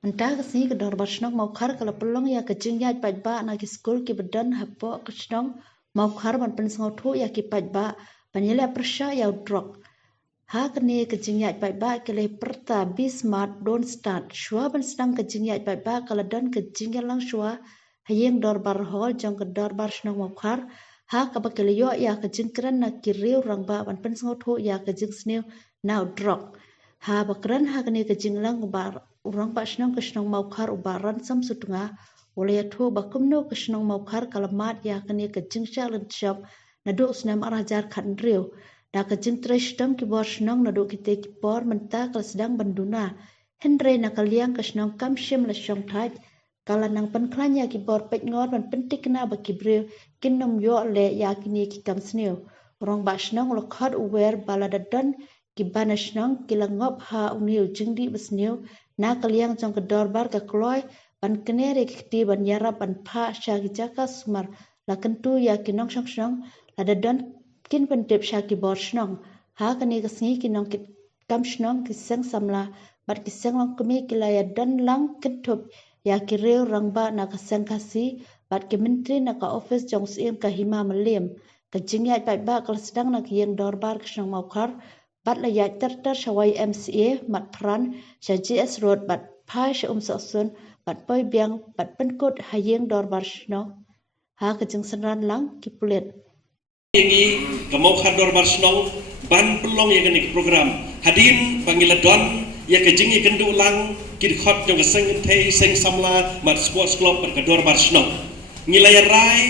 Mentah kesini ke dor barsnong mau khar kalau pelong ya kecing ya paj ba na ki skul ki bedan hapo kesnong mau khar ban pen sengotu ya ki paj ba panila persya ya drok. Ha kini kecing ya paj ba kele perta be smart don't start. Shua ban sedang kecing ya paj ba kalau dan kecing ya lang shua hayeng dor bar hol jong ke dor barsnong mau khar ha ka ba kele yo ya kecing keren na ki riu rang ba ban pen sengotu ya kecing snew now drok. Ha bakran ha kini kecing lang bar urang pak senong ke senong mau khar ubaran sam sutengah oleh tu bakumno ke senong mau khar kalamat ya kini kecing syalan shop naduk senam arajar khan riu da kecing tres dam ki bor senong naduk kite ki bor mentah kal sedang banduna hendre na kaliang ke senong kam shim la shong thaj kala nang penklanya ki bor pek ngor ban pentik na baki briu kinom yo le ya kini ki kam sneu urang ba senong lo khad uwer baladadan ki banasnong kilangop ha uniu jingdi besneu na kaliang jong kedor bar ka kloy ban kenere kiti ban yara ban pha shagi jaka sumar la kentu ya kinong shong shong la dadan kin ban tep shagi bor shnong ha kani kasngi kinong kit kam shnong kisang samla bat kisang lang kumi kilaya dan lang ketop ya kireu rangba na kasang kasi bat ke menteri na ka office jong sim ka hima malim ka jingya pat ba kal sedang na kiyeng dor bar kisang maukar bat la ya ter shawai MCA mat pran sha GS road bat phai sha sasun bat poi biang bat penkut hayeng dor bar shno ha ka jing sanran lang kipulet Ini kemau khador barsnong ban pelong ya kini program hadin pangiladon ya kejing ya kendu ulang kid khot jong seng thei seng samla mat sports club bar kador barsnong ngilai rai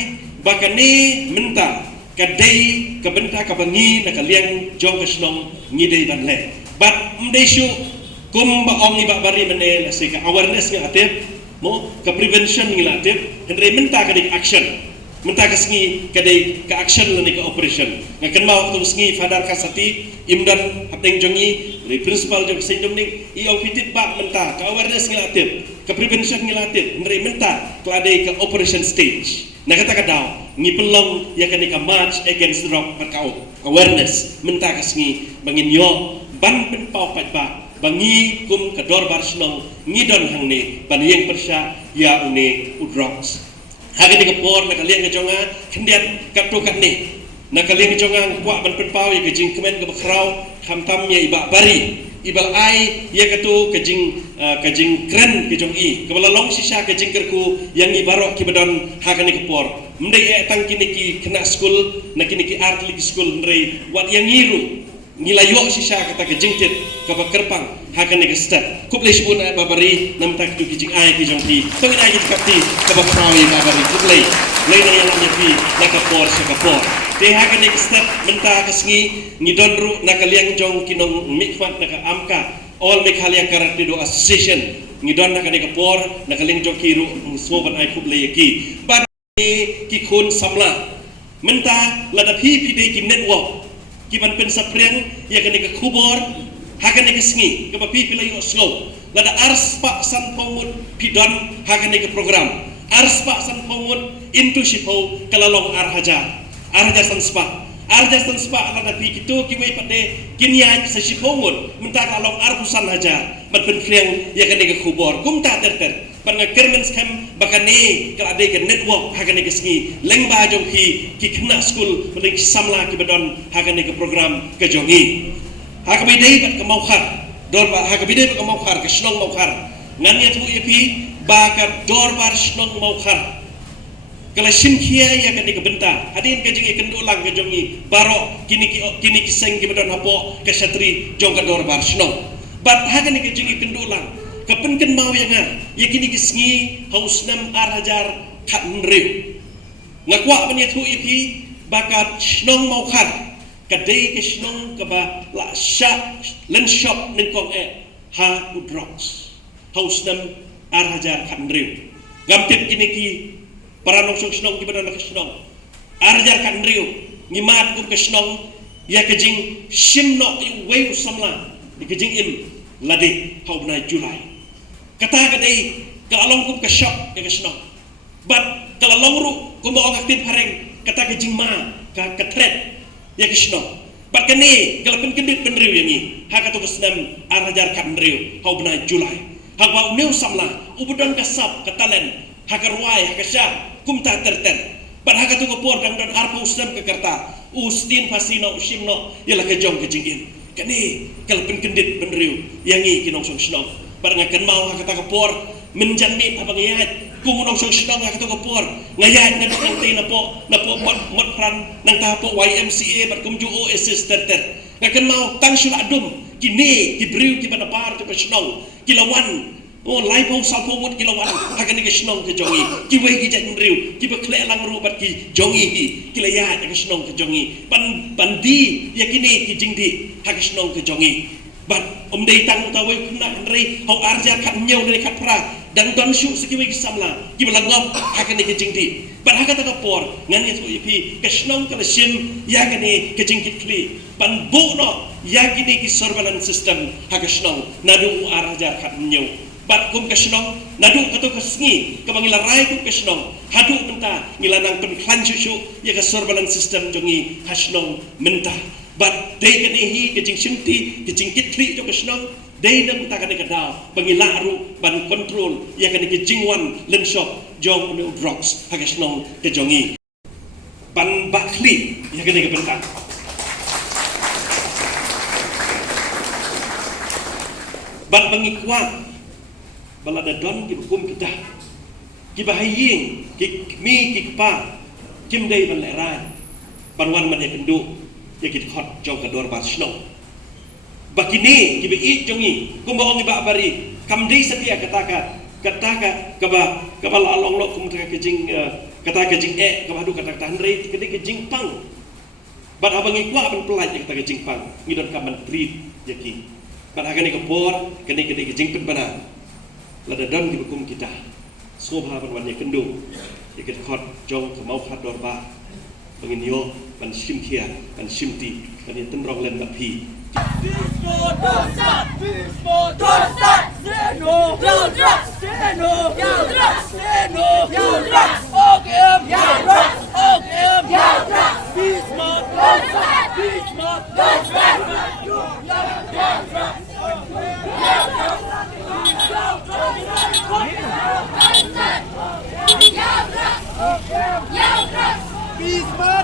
bakani menta kadai kabenta kabangi na kaliang jong kesnong ngidei ban le bat mdeshu kum ba ong ni ba bari mene la se ka awareness nga atep mo ka prevention ngila atep hendre menta kadik action menta kasngi kadai ka action lani ka operation ngakan mau tu sngi fadar kasati imdan apeng jongi dari principal jong sejomning i opitit ba menta ka awareness ngila atep ka prevention ngila atep hendre menta kadai ka operation stage na kata kadaw ngi pelong ya kanika march against drug perkau awareness menta kasngi bangin yo ban pen pau pat ba bangi kum kador barsnong ngidon hangne baniyeng persya ya une udrogs hagi ni kapor na kaliang jonga kendiat katukat ni na kaliang jonga kwa ban pen pau ya kejing kemen ke bakrau khamtam ya iba bari ibal ai ya katu kejing kren kejong i kebalalong sisa kejing kerku yang ibarok ki badon hagi ni kapor mendai etang kini ki kena school na kini ki art league school mendai wat yang ngiru ngilayo sisa kata kejingtit kapa kerpang hakan ni step kuplay sibun ay babari nam tak tu kijing ay kijong ti pangin ay kapti kapa prawi babari kuplay lay na yang nyapi nakapor sa kapor te hakan ni step menta kasngi ngidonru nakaliang jong kinong mikfat naka amka all mekhaliang karatido association ngidon nakan ni kapor nakaliang jong kiru soban ay kuplay ki ban ki kun samla menta ladapi pide ki network kiban pen sapriang ya kene ke kubor hakane ke sngi ke papi pilayo slow lada ars pak san pamut pidon hakane ke program ars pak san pamut into shipo kalalong arhajar san spa lada pi kitu kiwe pade kinya sa shipomut minta kalong arpusan hajar mat pen friang ya kene ke kubor kumta terter panga kermen scam bakane kalade ke network hakane ke sngi lengba jong ki kena school mending samla ki badon hakane ke program ke jongi hakabidei bat ke maukhar dor ba hakabidei bat ke maukhar ke snong maukhar ngania tu ipi ba ka dor bar snong maukhar kala simkhia ya kane ke benta hadin ke jingi kendulang ke jongi baro kini kiseng ki badon hapo ke satri jong ka dor bar snong bat hakane ke jingi kendulang kapenken mau yang ya kini kisngi hausnam arhajar khatnriu ngakwa bani tu ipi bakat snong maukhar kadai ke snong kaba la sha len shop nen kong ha udrox hausnam arhajar khatnriu gamtip kini ki paranong snong ki badan ke snong arhajar khatnriu ngimat kum ke snong ya kejing shimno weu samla kejing im lade haubna julai kata kadai kalalong kum ke shop ya ke snong bat kalalong ru kum ba aktif hareng kata ke jingma ka katret ya ke snong bat kene kalapen kendit penriu yang ni ha katu kesnam arajar kan riu hau bna julai Hagwa new samla ubudon kasap katalen hakarwai hakasya kumta terter bar hagatu ko por dang dan arpa uslam ke kerta ustin pasina usimno yala ke jong ke jingin kani kalpen kendit benriu yangi kinong song snong bar ngakan mau hakata ko por menjanmi abang yat kumunong song snong hakata ko por ngayat nang ti na po mod pran nang ta po YMCA bar kumju OSS terter ngakan mau tang sula adum kini kibriu ki banapar te snong kilawan lai pau sal pau mut kilawan hakan ni snong ke jongi ki wei ki jan riu ki ba kle lang ru bat ki jongi ki kilaya ke snong ke jongi pan di yakini ki jingdi hak snong ke jongi bat dei tang ta wei kuna rei hau arja kat nyau dari kat pra dan don shu siki wei ki samla ki ba langop hakan ni ki jingdi bat hakat ta por ngan ye tu pi ke snong ka sim yakini ke jingkit kli pan bu no yakini ki surveillance system hak snong nadu arja kat nyau bat kum kesnong nadu kato kesngi kabangila rai kum kesnong hadu menta ngilanang penklan susu ya ke surveillance system jongi hasnong menta bat dei kan ehi ke jing simti ke jing kitli jo kesnong dei nang ta kan kadau bangila ru ban control ya kan ke jingwan lenshop jong no drugs ha kesnong ke jongi ban bakli ya kan ke bentang ban bangikwa balada don ki hukum kita ki bahaying ki mi ki pa kim dei ban leran banwan man ya kendu ya ki khot jong kador bar snow bakini ki be i jongi kumbaong iba bari kam dei setia kataka kaba along lo kum ka jing kata ka jing kaba du kata tanrei ki ke jing pang bat abang ikwa ban pelaj kata ka jing pang ngidon ka menteri yaki ban agani ka por kene ke jing pen bana lada don di hukum kita sobha banwannya kendu ikat khot jong kemau khat dorba bangin yo ban simkhia ban simti kan tenrong len bapi Peace,